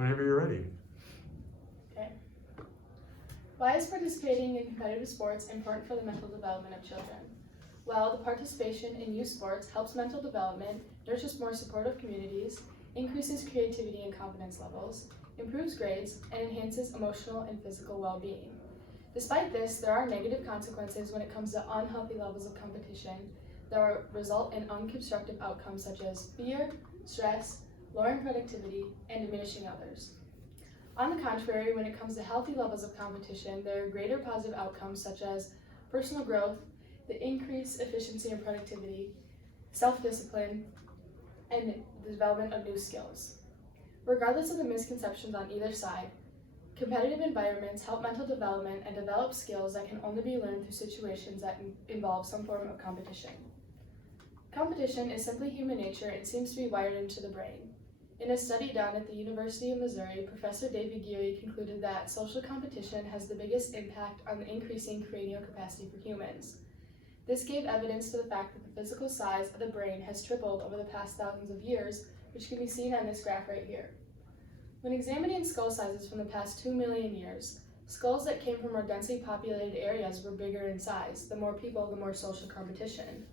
Whenever you're ready. Okay. Why is participating in competitive sports important for the mental development of children? Well, the participation in youth sports helps mental development, nurtures more supportive communities, increases creativity and confidence levels, improves grades, and enhances emotional and physical well-being. Despite this, there are negative consequences when it comes to unhealthy levels of competition that result in unconstructive outcomes such as fear, stress, lowering productivity, and diminishing others. On the contrary, when it comes to healthy levels of competition, there are greater positive outcomes such as personal growth, the increased efficiency and productivity, self-discipline, and the development of new skills. Regardless of the misconceptions on either side, competitive environments help mental development and develop skills that can only be learned through situations that involve some form of competition. Competition is simply human nature and seems to be wired into the brain. In a study done at the University of Missouri, Professor David Geary concluded that social competition has the biggest impact on the increasing cranial capacity for humans. This gave evidence to the fact that the physical size of the brain has tripled over the past thousands of years, which can be seen on this graph right here. When examining skull sizes from the past 2 million years, skulls that came from more densely populated areas were bigger in size. The more people, the more social competition.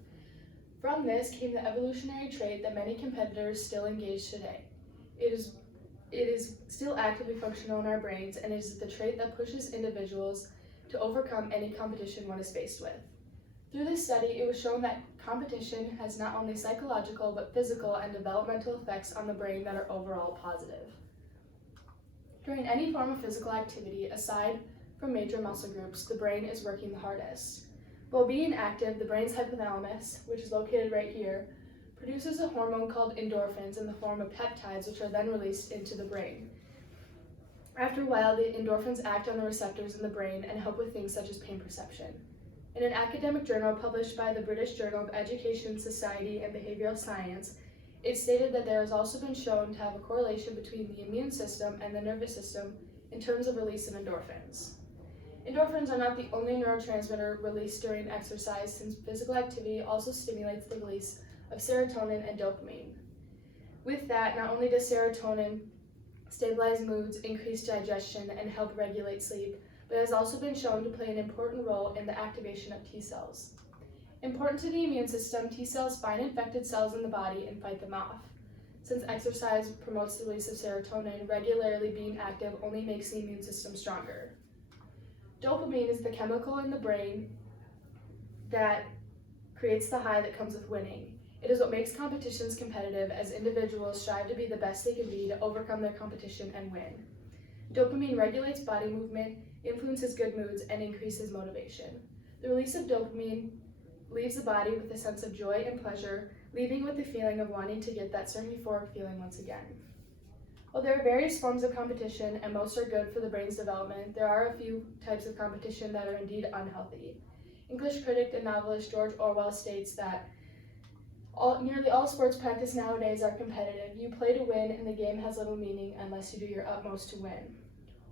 From this came the evolutionary trait that many competitors still engage today. It is still actively functional in our brains, and it is the trait that pushes individuals to overcome any competition one is faced with. Through this study, it was shown that competition has not only psychological but physical and developmental effects on the brain that are overall positive. During any form of physical activity, aside from major muscle groups, the brain is working the hardest. While being active, the brain's hypothalamus, which is located right here, produces a hormone called endorphins in the form of peptides, which are then released into the brain. After a while, the endorphins act on the receptors in the brain and help with things such as pain perception. In an academic journal published by the British Journal of Education, Society, and Behavioral Science, it stated that there has also been shown to have a correlation between the immune system and the nervous system in terms of release of endorphins. Endorphins are not the only neurotransmitter released during exercise, since physical activity also stimulates the release of serotonin and dopamine. With that, not only does serotonin stabilize moods, increase digestion, and help regulate sleep, but it has also been shown to play an important role in the activation of T cells. Important to the immune system, T cells find infected cells in the body and fight them off. Since exercise promotes the release of serotonin, regularly being active only makes the immune system stronger. Dopamine is the chemical in the brain that creates the high that comes with winning. It is what makes competitions competitive, as individuals strive to be the best they can be to overcome their competition and win. Dopamine regulates body movement, influences good moods, and increases motivation. The release of dopamine leaves the body with a sense of joy and pleasure, leaving with the feeling of wanting to get that certain euphoric feeling once again. While there are various forms of competition, and most are good for the brain's development, there are a few types of competition that are indeed unhealthy. English critic and novelist George Orwell states that nearly all sports practice nowadays are competitive. You play to win, and the game has little meaning unless you do your utmost to win.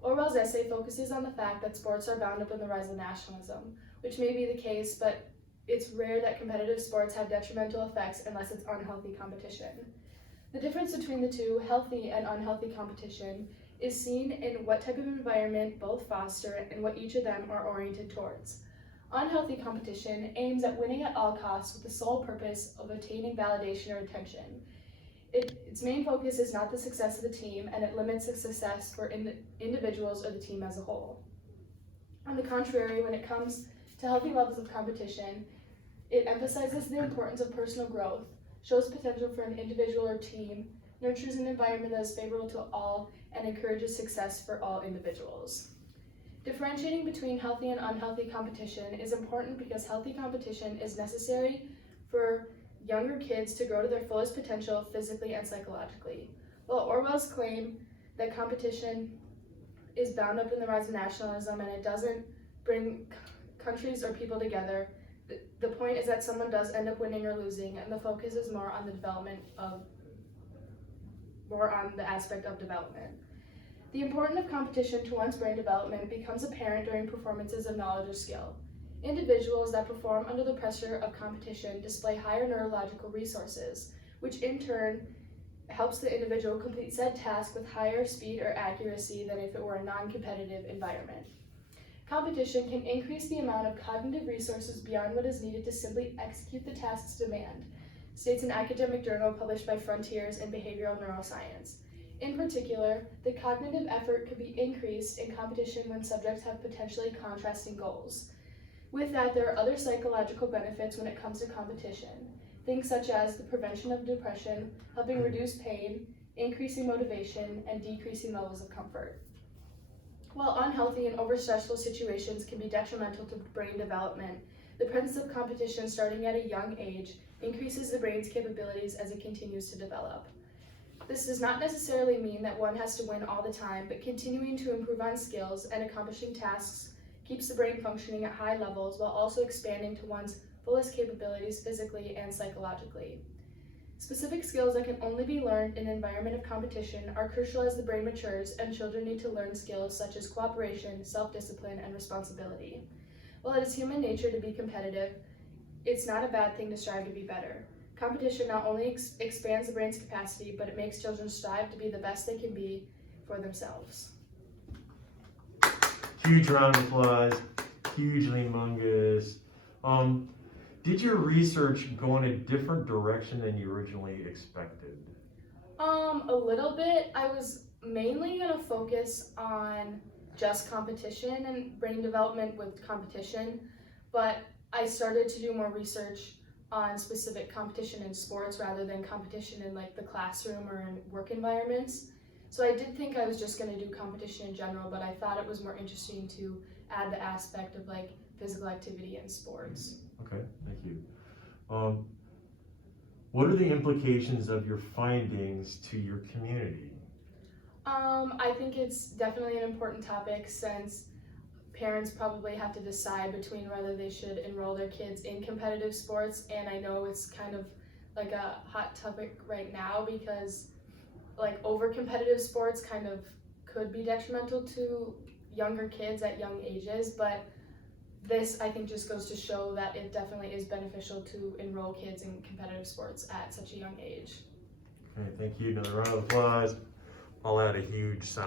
Orwell's essay focuses on the fact that sports are bound up in the rise of nationalism, which may be the case, but it's rare that competitive sports have detrimental effects unless it's unhealthy competition. The difference between the two, healthy and unhealthy competition, is seen in what type of environment both foster and what each of them are oriented towards. Unhealthy competition aims at winning at all costs with the sole purpose of attaining validation or attention. Its main focus is not the success of the team, and it limits the success for individuals or the team as a whole. On the contrary, when it comes to healthy levels of competition, it emphasizes the importance of personal growth, shows potential for an individual or team, nurtures an environment that is favorable to all, and encourages success for all individuals. Differentiating between healthy and unhealthy competition is important because healthy competition is necessary for younger kids to grow to their fullest potential physically and psychologically. While Orwell's claim that competition is bound up in the rise of nationalism and it doesn't bring countries or people together, the point is that someone does end up winning or losing, and the focus is more on the aspect of development. The importance of competition to one's brain development becomes apparent during performances of knowledge or skill. Individuals that perform under the pressure of competition display higher neurological resources, which in turn helps the individual complete said task with higher speed or accuracy than if it were a non-competitive environment. Competition can increase the amount of cognitive resources beyond what is needed to simply execute the task's demand, states an academic journal published by Frontiers in Behavioral Neuroscience. In particular, the cognitive effort could be increased in competition when subjects have potentially contrasting goals. With that, there are other psychological benefits when it comes to competition. Things such as the prevention of depression, helping reduce pain, increasing motivation, and decreasing levels of comfort. While unhealthy and overstressful situations can be detrimental to brain development, the presence of competition starting at a young age increases the brain's capabilities as it continues to develop. This does not necessarily mean that one has to win all the time, but continuing to improve on skills and accomplishing tasks keeps the brain functioning at high levels while also expanding to one's fullest capabilities physically and psychologically. Specific skills that can only be learned in an environment of competition are crucial as the brain matures, and children need to learn skills such as cooperation, self-discipline, and responsibility. While it is human nature to be competitive, it's not a bad thing to strive to be better. Competition not only expands the brain's capacity, but it makes children strive to be the best they can be for themselves. Huge round of applause, hugely humongous. Did your research go in a different direction than you originally expected? A little bit. I was mainly going to focus on just competition and brain development with competition, but I started to do more research on specific competition in sports rather than competition in like the classroom or in work environments. So I did think I was just going to do competition in general, but I thought it was more interesting to add the aspect of like physical activity in sports. Okay, thank you. What are the implications of your findings to your community? I think it's definitely an important topic since parents probably have to decide between whether they should enroll their kids in competitive sports, and I know it's kind of like a hot topic right now because like over competitive sports kind of could be detrimental to younger kids at young ages, but this I think just goes to show that it definitely is beneficial to enroll kids in competitive sports at such a young age. Okay, thank you. Another round of applause. I'll add a huge sound.